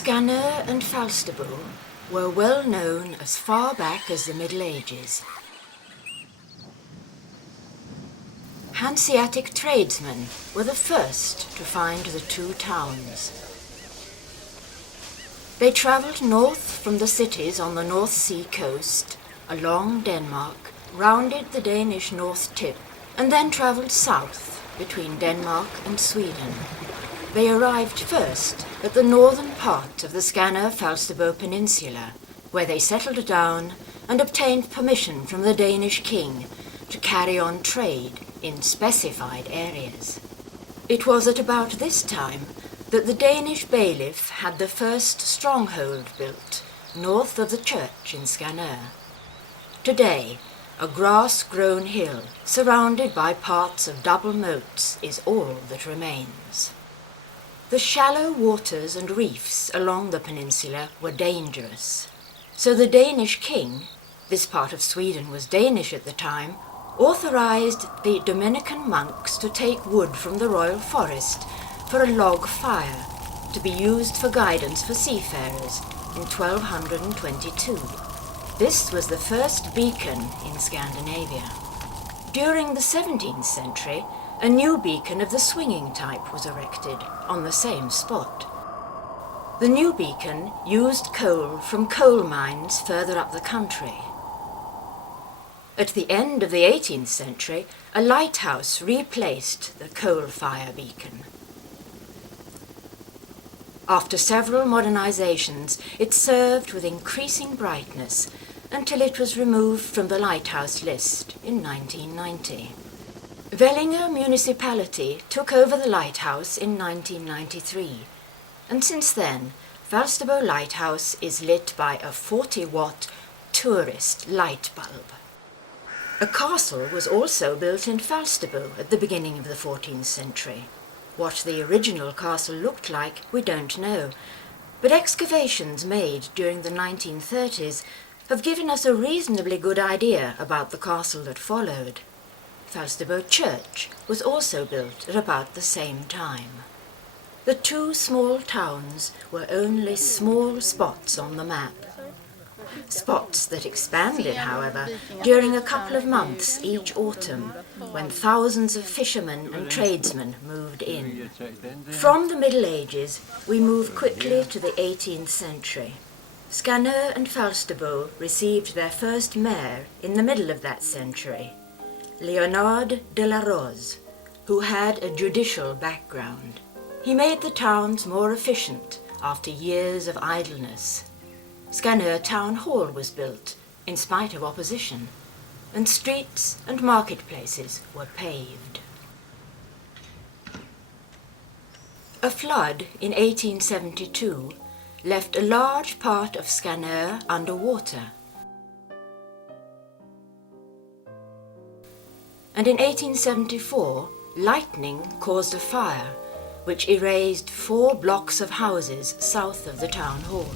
Skanör and Falsterbo were well known as far back as the Middle Ages. Hanseatic tradesmen were the first to find the two towns. They travelled north from the cities on the North Sea coast, along Denmark, rounded the Danish north tip, and then travelled south between Denmark and Sweden. They arrived first at the northern part of the Skanör-Falsterbo peninsula, where they settled down and obtained permission from the Danish king to carry on trade in specified areas. It was at about this time that the Danish bailiff had the first stronghold built north of the church in Skanör. Today, a grass-grown hill surrounded by parts of double moats is all that remains. The shallow waters and reefs along the peninsula were dangerous, so the Danish king, this part of Sweden was Danish at the time, authorized the Dominican monks to take wood from the royal forest for a log fire to be used for guidance for seafarers in 1222. This was the first beacon in Scandinavia. During the 17th century, a new beacon of the swinging type was erected on the same spot. The new beacon used coal from coal mines further up the country. At the end of the 18th century, a lighthouse replaced the coal fire beacon. After several modernizations, it served with increasing brightness until it was removed from the lighthouse list in 1990. Vellinge municipality took over the lighthouse in 1993, and since then, Falsterbo Lighthouse is lit by a 40-watt tourist light bulb. A castle was also built in Falsterbo at the beginning of the 14th century. What the original castle looked like, we don't know, but excavations made during the 1930s have given us a reasonably good idea about the castle that followed. Falsterbo Church was also built at about the same time. The two small towns were only small spots on the map. Spots that expanded, however, during a couple of months each autumn, when thousands of fishermen and tradesmen moved in. From the Middle Ages, we move quickly to the 18th century. Skanör and Falsterbo received their first mayor in the middle of that century, Leonard de la Rose, who had a judicial background. He made the towns more efficient after years of idleness. Skanör Town Hall was built in spite of opposition, and streets and marketplaces were paved. A flood in 1872 left a large part of Skanör underwater. And in 1874, lightning caused a fire which erased 4 blocks of houses south of the town hall.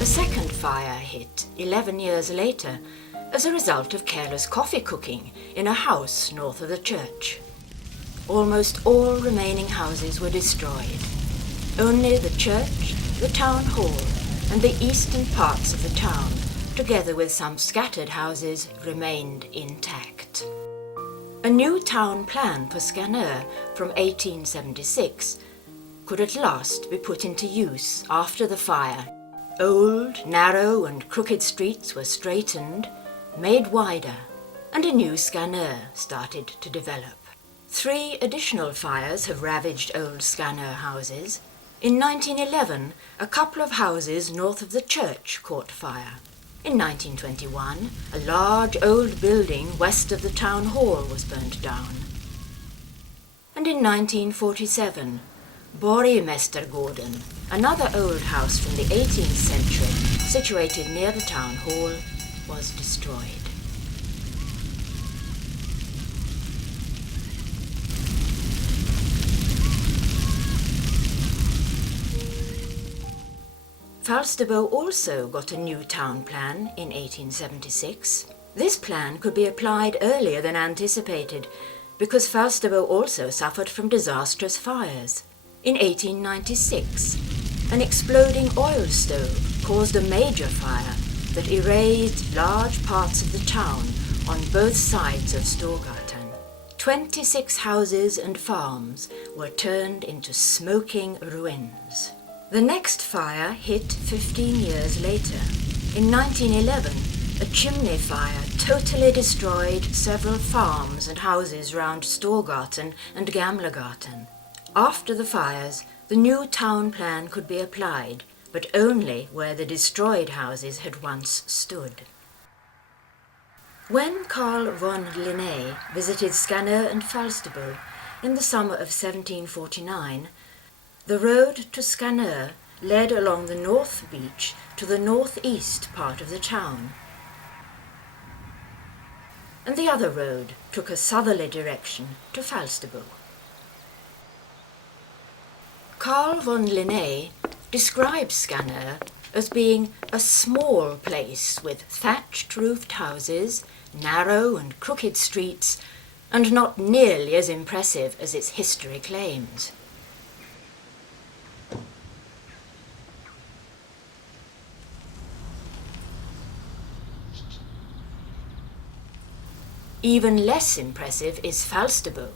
A second fire hit 11 years later as a result of careless coffee cooking in a house north of the church. Almost all remaining houses were destroyed. Only the church, the town hall, and the eastern parts of the town, together with some scattered houses, remained intact. A new town plan for Skanör from 1876 could at last be put into use after the fire. Old, narrow and crooked streets were straightened, made wider, and a new Skanör started to develop. 3 additional fires have ravaged old Skanör houses. In 1911, a couple of houses north of the church caught fire. In 1921, a large old building west of the town hall was burnt down. And in 1947, Borgmästergården, another old house from the 18th century, situated near the town hall, was destroyed. Falsterbo also got a new town plan in 1876. This plan could be applied earlier than anticipated, because Falsterbo also suffered from disastrous fires. In 1896, an exploding oil stove caused a major fire that erased large parts of the town on both sides of Storgatan. 26 houses and farms were turned into smoking ruins. The next fire hit 15 years later. In 1911, a chimney fire totally destroyed several farms and houses round Storgatan and Gamlegatan. After the fires, the new town plan could be applied, but only where the destroyed houses had once stood. When Carl von Linné visited Skanör and Falsterbo in the summer of 1749, the road to Skanör led along the north beach to the northeast part of the town, and the other road took a southerly direction to Falsterbo. Carl von Linné describes Skanör as being a small place with thatched-roofed houses, narrow and crooked streets, and not nearly as impressive as its history claims. Even less impressive is Falsterbo,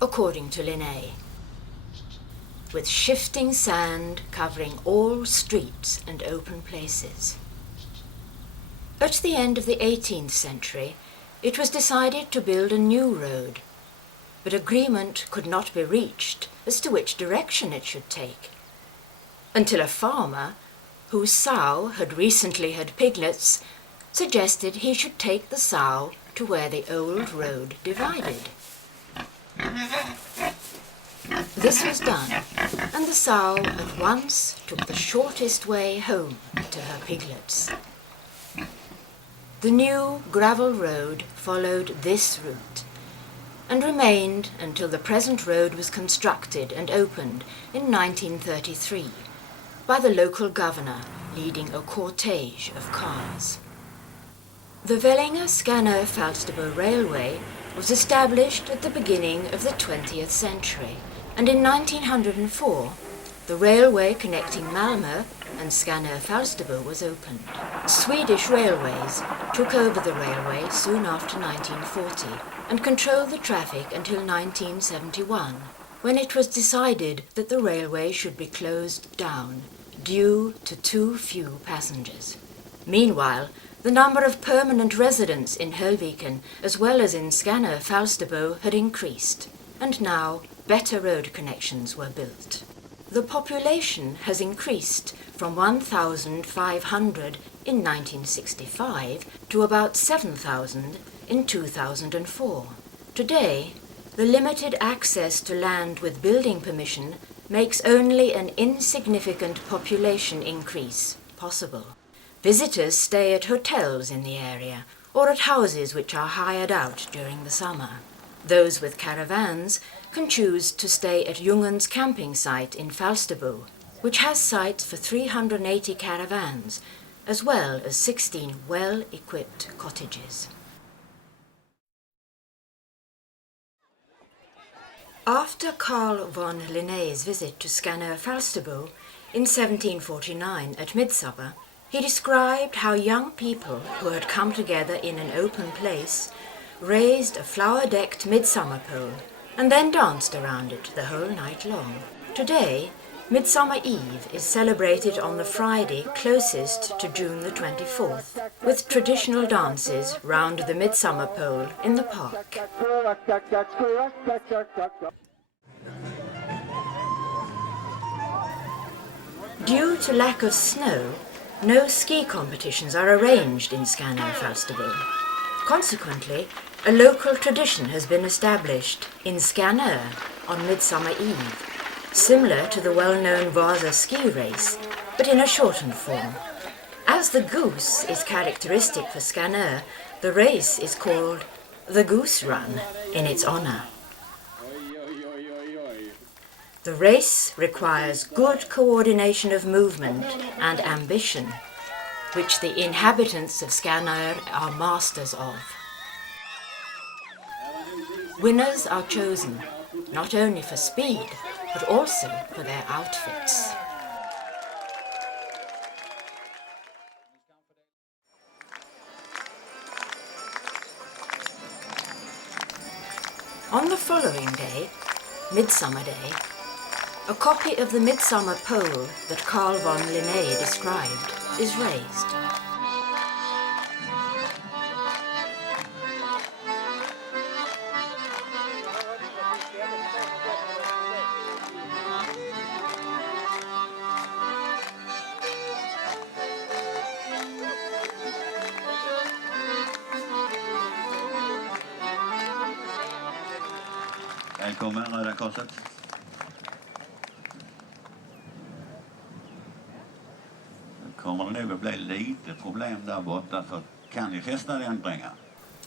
according to Linné, with shifting sand covering all streets and open places. At the end of the 18th century, it was decided to build a new road, but agreement could not be reached as to which direction it should take, until a farmer, whose sow had recently had piglets, suggested he should take the sow to where the old road divided. This was done, and the sow at once took the shortest way home to her piglets. The new gravel road followed this route, and remained until the present road was constructed and opened in 1933 by the local governor leading a cortege of cars. The Vellinge-Skanør-Falsterbo Railway was established at the beginning of the 20th century, and in 1904 the railway connecting Malmö and Skanör-Falsterbo was opened. Swedish Railways took over the railway soon after 1940 and controlled the traffic until 1971, when it was decided that the railway should be closed down due to too few passengers. Meanwhile, the number of permanent residents in Höllviken as well as in Skanör-Falsterbo had increased, and now better road connections were built. The population has increased from 1,500 in 1965 to about 7,000 in 2004. Today, the limited access to land with building permission makes only an insignificant population increase possible. Visitors stay at hotels in the area or at houses which are hired out during the summer. Those with caravans can choose to stay at Jungen's camping site in Falsterbo, which has sites for 380 caravans, as well as 16 well-equipped cottages. After Carl von Linné's visit to Skanör-Falsterbo in 1749 at midsummer, he described how young people who had come together in an open place raised a flower-decked midsummer pole and then danced around it the whole night long. Today, Midsummer Eve is celebrated on the Friday closest to June the 24th, with traditional dances round the midsummer pole in the park. Due to lack of snow, no ski competitions are arranged in Skanör-Falsterbo. Consequently, a local tradition has been established in Skanör on Midsummer Eve, similar to the well-known Vasa ski race, but in a shortened form. As the goose is characteristic for Skanör, the race is called the Goose Run in its honor. The race requires good coordination of movement and ambition. which the inhabitants of Skanör are masters of. Winners are chosen, not only for speed, but also for their outfits. On the following day, Midsummer Day, a copy of the Midsummer Pole that Carl von Linné described is raised. Välkommen, Röda Korset. Det kommer nog att bli lite problem där borta, för kan ni fästa den bringa?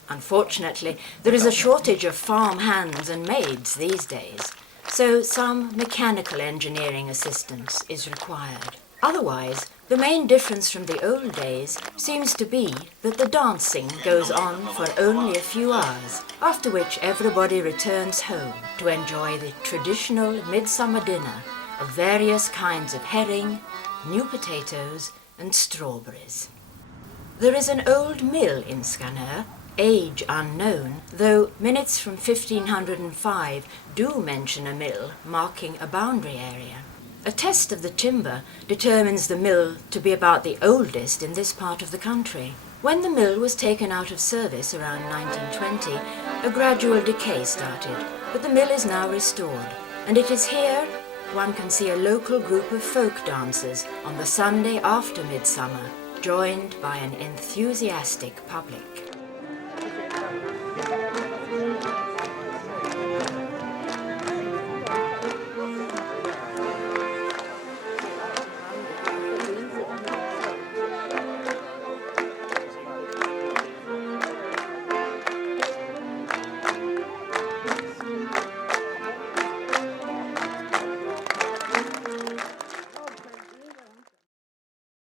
Unfortunately, there is a shortage of farm hands and maids these days, so some mechanical engineering assistance is required. Otherwise, the main difference from the old days seems to be that the dancing goes on for only a few hours, after which everybody returns home to enjoy the traditional midsummer dinner of various kinds of herring, new potatoes and strawberries. There is an old mill in Skanör, age unknown, though minutes from 1505 do mention a mill marking a boundary area. A test of the timber determines the mill to be about the oldest in this part of the country. When the mill was taken out of service around 1920, a gradual decay started, but the mill is now restored, and it is here one can see a local group of folk dancers on the Sunday after Midsummer, joined by an enthusiastic public.